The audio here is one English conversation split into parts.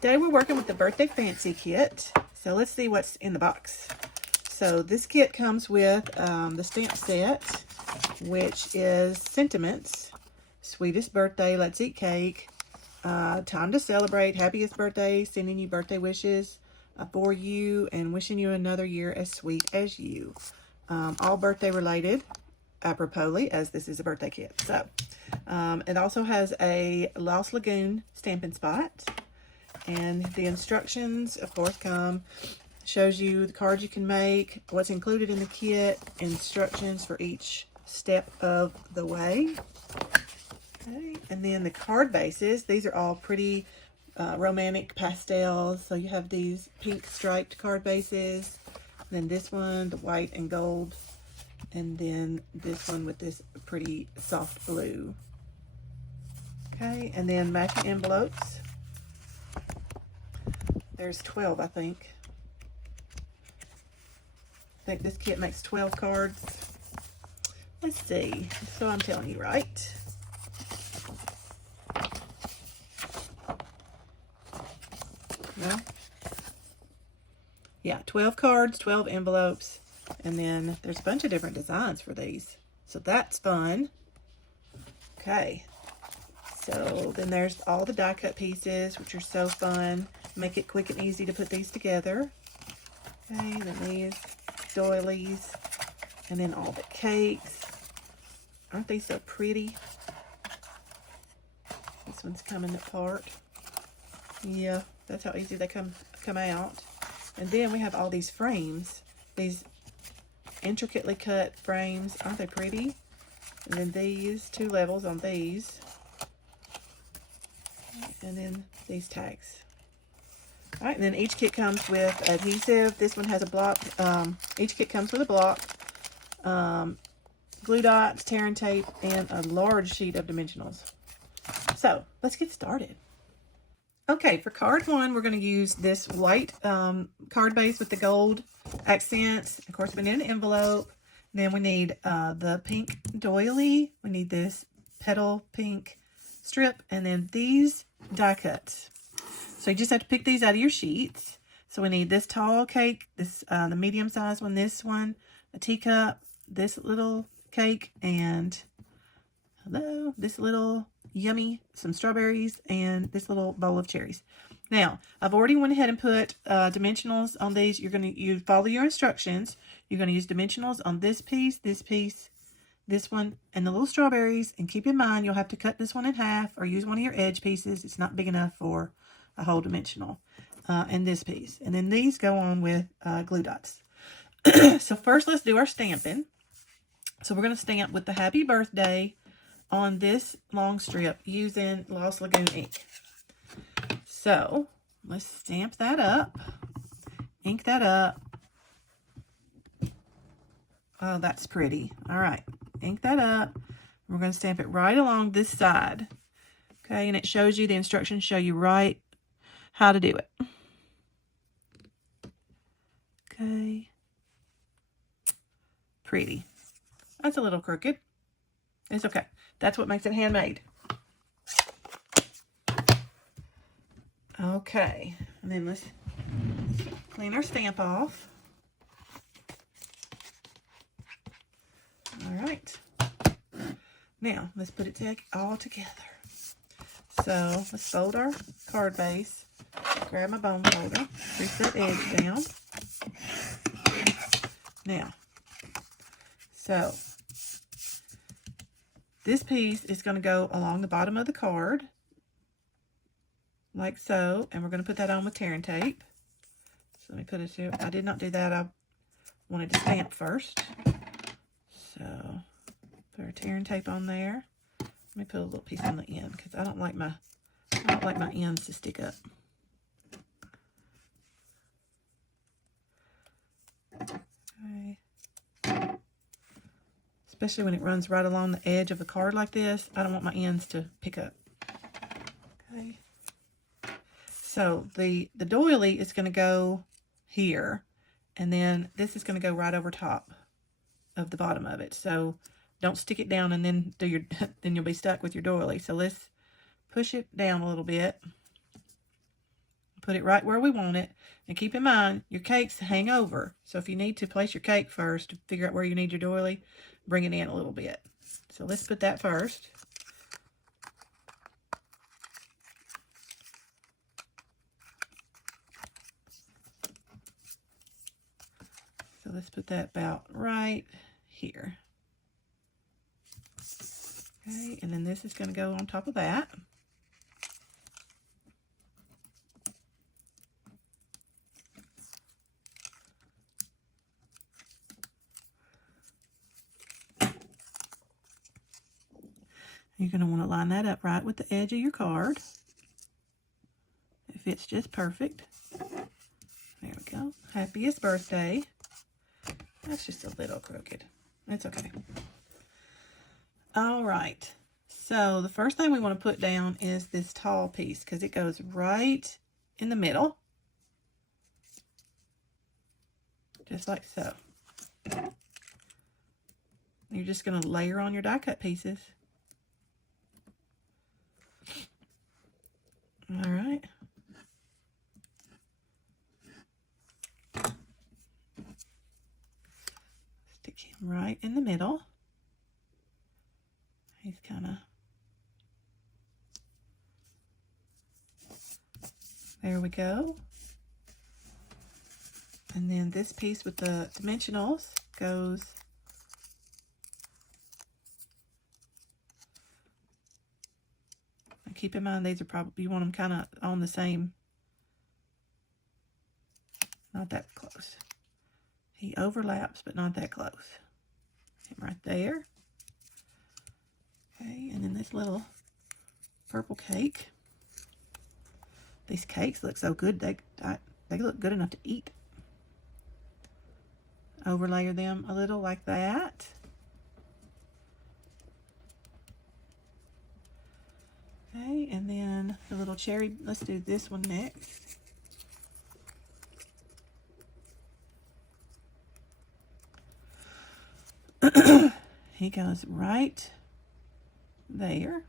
Today we're working with the Birthday Fancy kit. So let's see what's in the box. So this kit comes with the stamp set, which is sentiments, sweetest birthday, let's eat cake, time to celebrate, happiest birthday, sending you birthday wishes for you, and wishing you another year as sweet as you. All birthday related, apropos, as this is a birthday kit. So it also has a Lagoon Stampin Spot. And the instructions, of course, shows you the cards you can make, what's included in the kit, instructions for each step of the way. Okay, and then the card bases. These are all pretty romantic pastels. So you have these pink striped card bases. And then this one, the white and gold. And then this one with this pretty soft blue. Okay, and then matching envelopes. There's 12, I think. I think this kit makes 12 cards. Let's see. So I'm telling you right. No? Yeah, 12 cards, 12 envelopes. And then there's a bunch of different designs for these. So that's fun. Okay. So then there's all the die cut pieces, which are so fun. Make it quick and easy to put these together. Okay, then these doilies, and then all the cakes. Aren't they so pretty? This one's coming apart. Yeah, that's how easy they come out. And then we have all these frames, these intricately cut frames. Aren't they pretty? And then these 2 levels on these. And then these tags. All right, and then each kit comes with adhesive. This one has a block. Each kit comes with a block, glue dots, tear and tape, and a large sheet of dimensionals. So let's get started. Okay, for card 1, we're going to use this white card base with the gold accents. Of course, we need an envelope. Then we need the pink doily. We need this petal pink strip, and then these die cuts. So you just have to pick these out of your sheets. So we need this tall cake, this the medium size one, this one, a teacup, this little cake, and this little yummy, some strawberries, and this little bowl of cherries. Now, I've already went ahead and put dimensionals on these. You follow your instructions. You're going to use dimensionals on this piece, this one, and the little strawberries. And keep in mind, you'll have to cut this one in half or use one of your edge pieces. It's not big enough for a whole dimensional. And this piece. And then these go on with glue dots. So first, let's do our stamping. So we're going to stamp with the happy birthday on this long strip using Lost Lagoon ink. So let's stamp that up. Ink that up. Oh, that's pretty. All right. Ink that up. We're going to stamp it right along this side. Okay, and it shows you, the instructions show you right how to do it. Okay. Pretty. That's a little crooked. It's okay. That's what makes it handmade. Okay. And then let's clean our stamp off. All right. Now, let's put it all together. So, let's fold our card base. Grab my bone folder. Crease that edge down. Now, so, this piece is going to go along the bottom of the card. Like so. And we're going to put that on with tear and tape. So, let me put it here. I did not do that. I wanted to stamp first. So, put our tear and tape on there. Let me put a little piece on the end because I don't like my ends to stick up. Okay. Especially when it runs right along the edge of the card like this. I don't want my ends to pick up. Okay. So the doily is going to go here, and then this is going to go right over top of the bottom of it. So don't stick it down and then then you'll be stuck with your doily. So let's push it down a little bit. put it right where we want it. And keep in mind, your cakes hang over. So if you need to place your cake first to figure out where you need your doily, bring it in a little bit. So let's put that first. So let's put that about right here. Okay, and then this is going to go on top of that. You're going to want to line that up right with the edge of your card. It fits just perfect. There we go. Happiest birthday. That's just a little crooked. It's okay. All right. So the first thing we want to put down is this tall piece because it goes right in the middle. Just like so. You're just going to layer on your die cut pieces. All right. Stick him right in the middle. He's kind of... There we go. And then this piece with the dimensionals goes and keep in mind these are probably, you want them kind of on the same, not that close. He overlaps, but not that close. Him right there. Okay, and then this little purple cake. These cakes look so good. They look good enough to eat. Overlayer them a little like that. Okay, and then the little cherry, let's do this one next. He goes right there.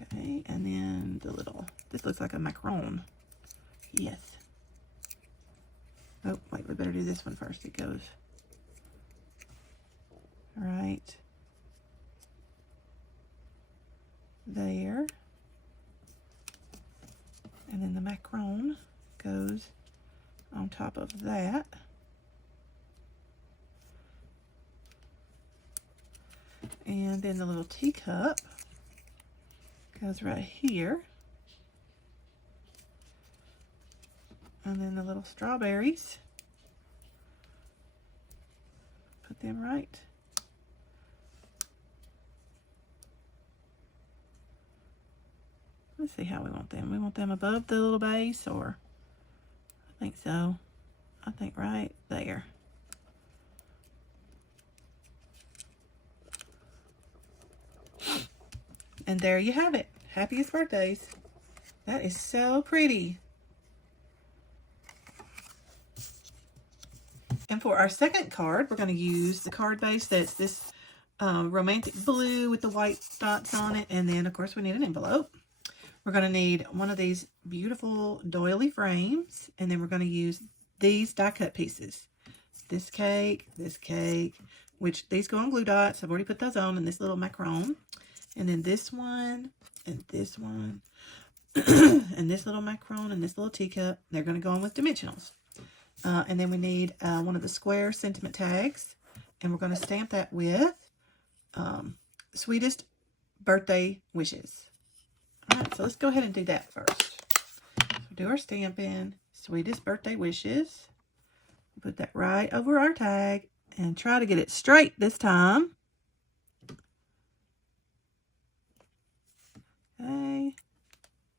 Okay, and then the little, this looks like a macaron. Yes. Oh, wait, we better do this one first. It goes right there. And then the macaron goes on top of that. And then the little teacup goes right here. And then the little strawberries, put them right. Let's see how we want them. We want them above the little base, or I think so. I think right there. And there you have it. Happiest birthdays. That is so pretty. And for our second card, we're going to use the card base that's this romantic blue with the white dots on it. And then, of course, we need an envelope. We're going to need one of these beautiful doily frames. And then we're going to use these die cut pieces. This cake, which these go on glue dots. I've already put those on, and this little macaron. And then this one, and this one, and this little macaron, and this little teacup. They're going to go on with dimensionals. And then we need one of the square sentiment tags. And we're going to stamp that with Sweetest Birthday Wishes. All right, so let's go ahead and do that first. So do our stamping, Sweetest Birthday Wishes. Put that right over our tag and try to get it straight this time. Okay.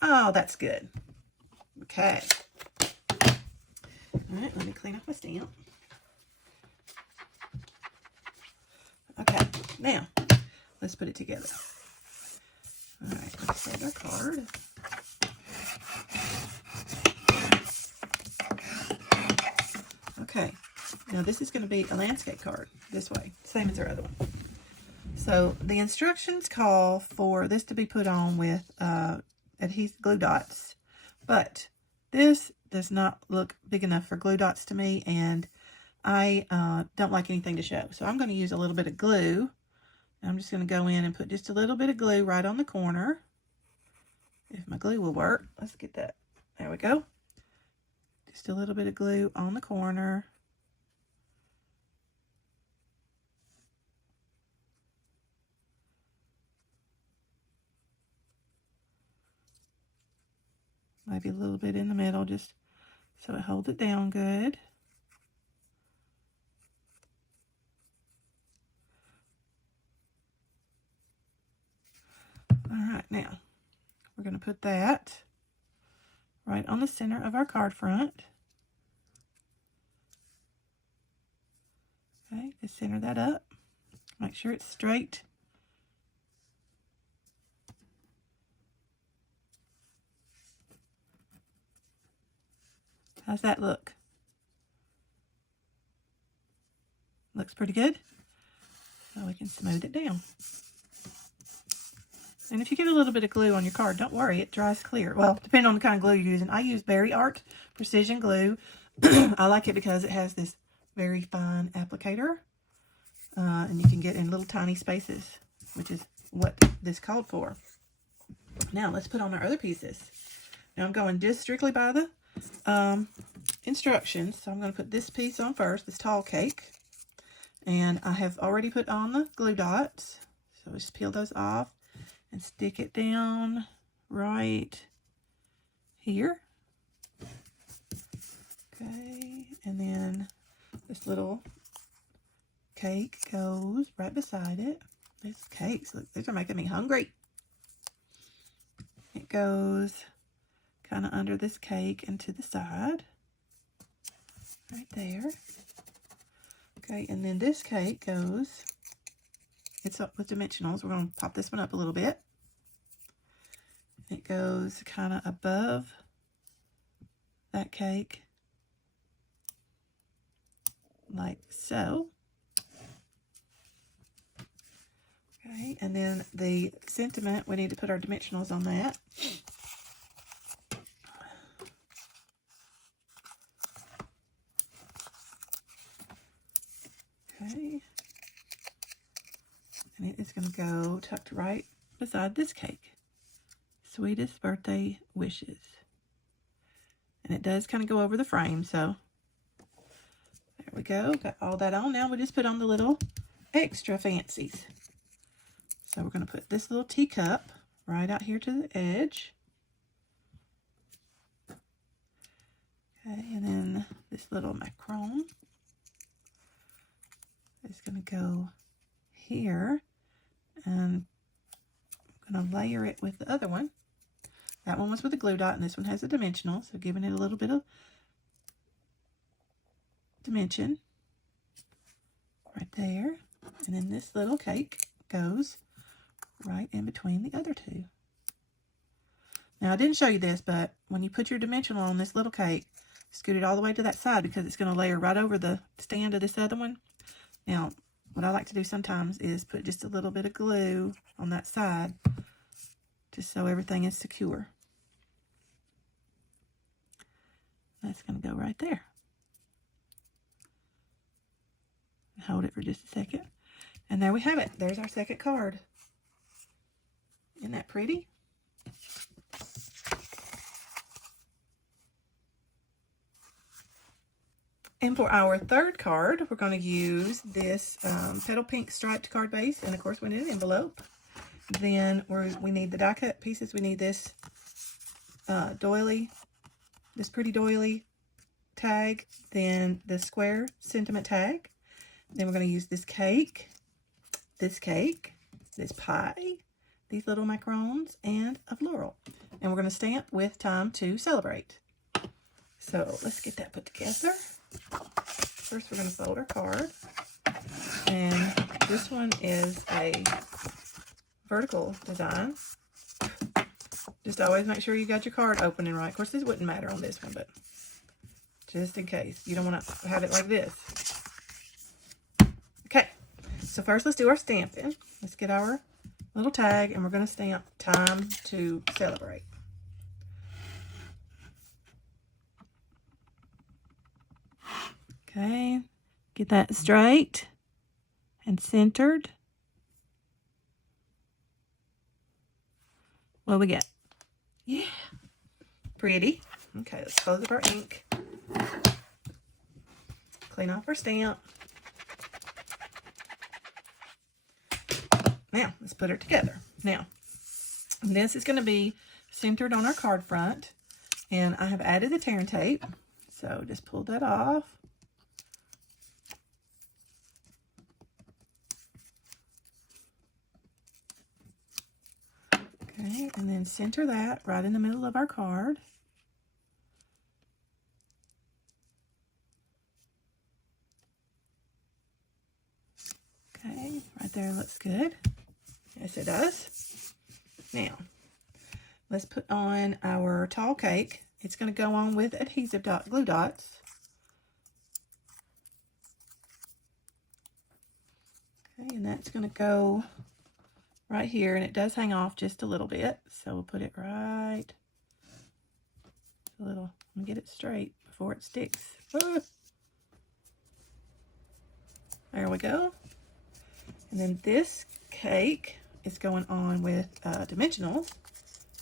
Oh, that's good. Okay. All right, let me clean up my stamp. Okay, now let's put it together. All right, let's save our card. Okay, now this is going to be a landscape card this way, same as our other one. So the instructions call for this to be put on with adhesive glue dots, but this does not look big enough for glue dots to me, and I don't like anything to show. So I'm going to use a little bit of glue. I'm just going to go in and put just a little bit of glue right on the corner. If my glue will work. Let's get that. There we go. Just a little bit of glue on the corner. Maybe a little bit in the middle, just so it holds it down good. All right, now we're going to put that right on the center of our card front. Okay, just center that up. Make sure it's straight. How's that look? Looks pretty good. So we can smooth it down. And if you get a little bit of glue on your card, don't worry, it dries clear. Well, depending on the kind of glue you're using. I use Berry Art Precision Glue. I like it because it has this very fine applicator. And you can get in little tiny spaces, which is what this called for. Now, let's put on our other pieces. Now, I'm going just strictly by the instructions. So I'm going to put this piece on first, this tall cake. And I have already put on the glue dots. So just peel those off and stick it down right here. Okay, and then this little cake goes right beside it. These cakes, look, these are making me hungry. It goes kind of under this cake and to the side. Right there. Okay, and then this cake goes, it's up with dimensionals. We're going to pop this one up a little bit. It goes kind of above that cake, like so. Okay, and then the sentiment, we need to put our dimensionals on that. Okay. And it is going to go tucked right beside this cake. Sweetest birthday wishes. And it does kind of go over the frame, so there we go. Got all that on. Now we just put on the little extra fancies. So we're going to put this little teacup right out here to the edge. Okay, and then this little macaron is going to go here, and I'm going to layer it with the other one. That one was with a glue dot, and this one has a dimensional, so giving it a little bit of dimension right there. And then this little cake goes right in between the other two. Now, I didn't show you this, but when you put your dimensional on this little cake, scoot it all the way to that side because it's going to layer right over the stand of this other one. Now, what I like to do sometimes is put just a little bit of glue on that side just so everything is secure. That's going to go right there. Hold it for just a second. And there we have it. There's our second card. Isn't that pretty? And for our third card, we're going to use this petal pink striped card base. And of course, we need an envelope. Then we need the die cut pieces. We need this doily, this pretty doily tag. Then the square sentiment tag. Then we're going to use this cake, this pie, these little macarons, and a floral. And we're going to stamp with time to celebrate. So let's get that put together. First, we're going to fold our card. And this one is a vertical design. Just always make sure you got your card opening right. Of course, this wouldn't matter on this one, but just in case. You don't want to have it like this. Okay, so first let's do our stamping. Let's get our little tag, and we're going to stamp time to celebrate. Okay, get that straight and centered. What we got? Yeah, pretty. Okay, let's close up our ink. Clean off our stamp. Now, let's put it together. Now, this is going to be centered on our card front, and I have added the tearing tape, so just pull that off. Okay, and then center that right in the middle of our card. Okay, right there looks good. Yes, it does. Now, let's put on our tall cake. It's going to go on with adhesive glue dots. Okay, and that's going to go right here, and it does hang off just a little bit, so we'll put it right a little and get it straight before it sticks. Ah. There we go. And then this cake is going on with dimensionals.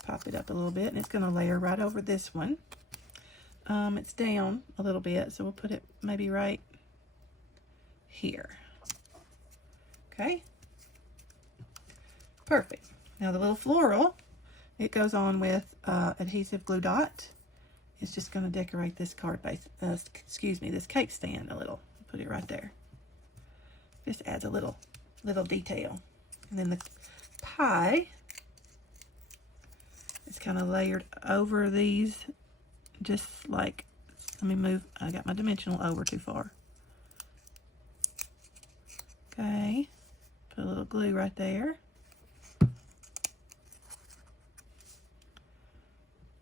Pop it up a little bit, and it's going to layer right over this one. It's down a little bit, so we'll put it maybe right here. Okay. Perfect. Now the little floral, it goes on with adhesive glue dot. It's just going to decorate this card base, this cake stand a little. Put it right there. Just adds a little detail. And then the pie is kind of layered over these, just like, let me move, I got my dimensional over too far. Okay, put a little glue right there.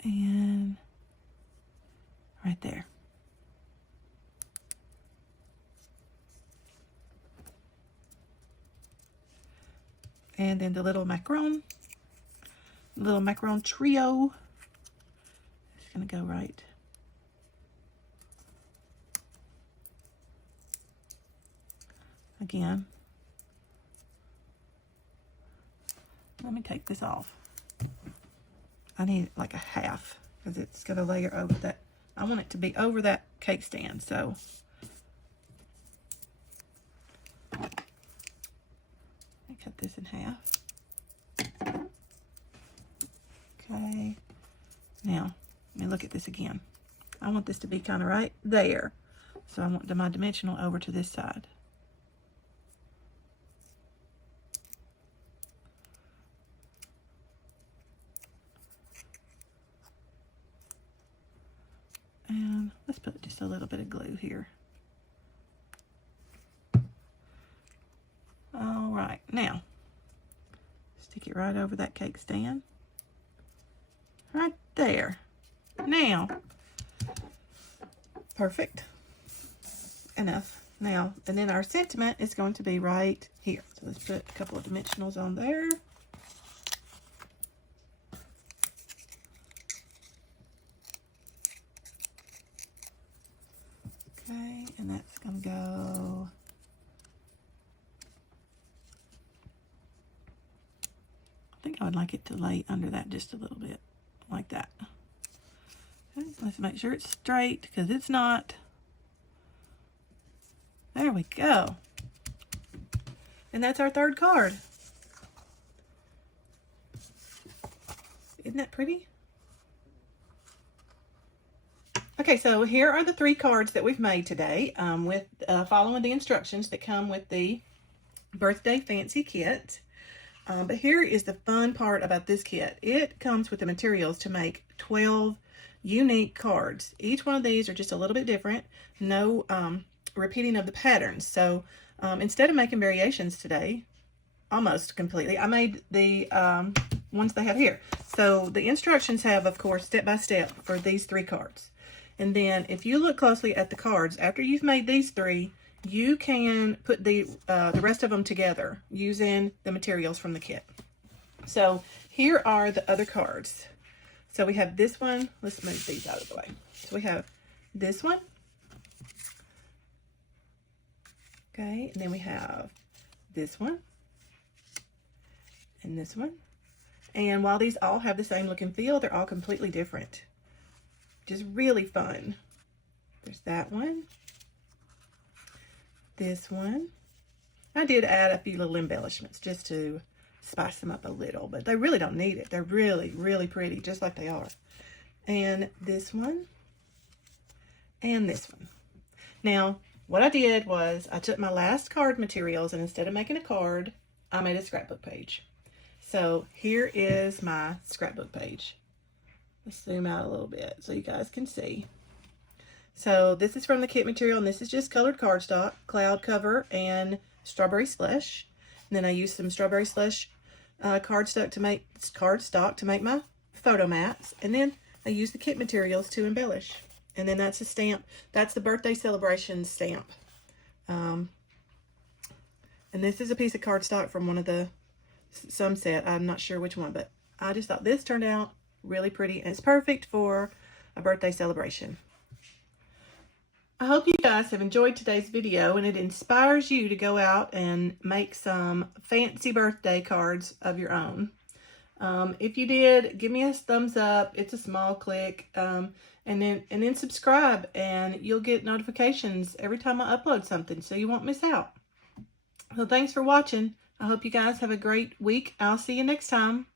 And right there. And then the little macaron trio. It's gonna go right again. Let me take this off. I need like a half because it's going to layer over that. I want it to be over that cake stand, so let me cut this in half. Okay, now let me look at this again. I want this to be kind of right there, so I want my dimensional over to this side. And let's put just a little bit of glue here. All right, now stick it right over that cake stand. Right there. Now, perfect. Enough. Now, and then our sentiment is going to be right here. So let's put a couple of dimensionals on there. Okay, and that's going to go I think I would like it to lay under that just a little bit, like that. Okay, let's make sure it's straight, because it's not. There we go. And that's our third card. Isn't that pretty? Okay, so here are the 3 cards that we've made today, with following the instructions that come with the birthday fancy kit. But here is the fun part about this kit. It comes with the materials to make 12 unique cards. Each one of these are just a little bit different. No repeating of the patterns. So instead of making variations today, almost completely, I made the ones they have here. So the instructions have, of course, step by step for these 3 cards. And then if you look closely at the cards, after you've made these 3, you can put the rest of them together using the materials from the kit. So here are the other cards. So we have this one. Let's move these out of the way. So we have this one. Okay, and then we have this one and this one. And while these all have the same look and feel, they're all completely different. Just really fun. There's that one. This one. I did add a few little embellishments just to spice them up a little, but they really don't need it. They're really, really pretty, just like they are. And this one. And this one. Now, what I did was I took my last card materials, and instead of making a card, I made a scrapbook page. So here is my scrapbook page. Let's zoom out a little bit so you guys can see. So this is from the kit material, and this is just colored cardstock, cloud cover, and strawberry slush. And then I used some strawberry slush cardstock to make my photo mats. And then I used the kit materials to embellish. And then that's a stamp. That's the birthday celebration stamp. And this is a piece of cardstock from one of the some set. I'm not sure which one, but I just thought this turned out really pretty, and it's perfect for a birthday celebration. I hope you guys have enjoyed today's video and it inspires you to go out and make some fancy birthday cards of your own. If you did, give me a thumbs up. It's a small click. And then subscribe, and you'll get notifications every time I upload something, so you won't miss out. So thanks for watching. I hope you guys have a great week. I'll see you next time.